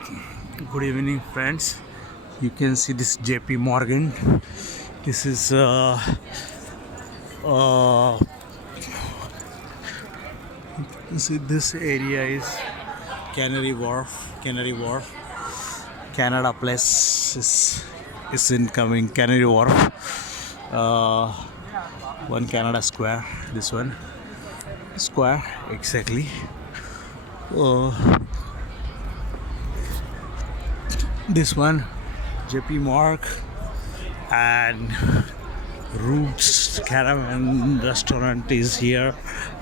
Good evening, friends. You can see this JP Morgan. This is uh, see this area is Canary Wharf. Canary Wharf. Canada Place is incoming. Canary Wharf. Uh, One Canada Square. This one square exactly. Uh, this one JP Mark and Roots Caravan restaurant is here.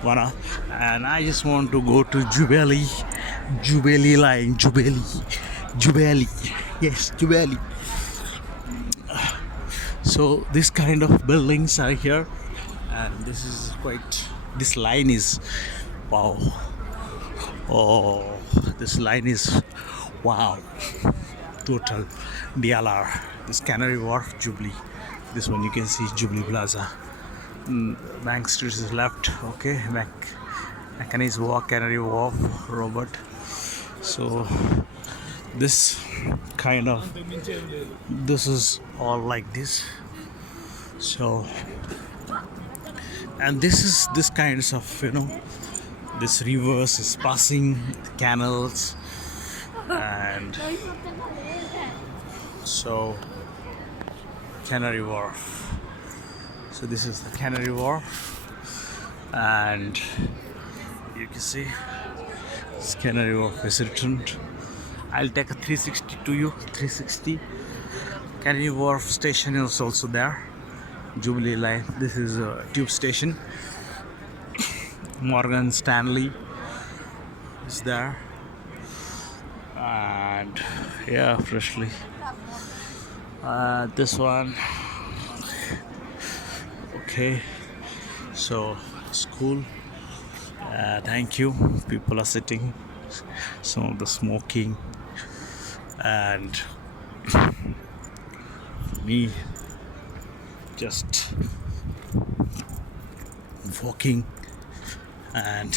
And I just want to go to Jubilee line, Jubilee. Yes, Jubilee. So this kind of buildings are here, and this is quite. This line is wow. Oh, this line is wow. Total DLR. This Canary Wharf, Jubilee. This one you can see Jubilee Plaza. Bank Street is left. Okay, Canary Walk, Canary Wharf, Robert. So this kind of this is all like this. So and this is this kinds of this rivers is passing the canals, and so Canary Wharf. So this is the Canary Wharf, and you can see this Canary Wharf is written. I'll take a 360 to you. 360. Canary Wharf station is also there. Jubilee line. This is a tube station. Morgan Stanley is there, and yeah, freshly. This one. Okay, so school. Thank you. People are sitting. Some of the smoking, and me just walking and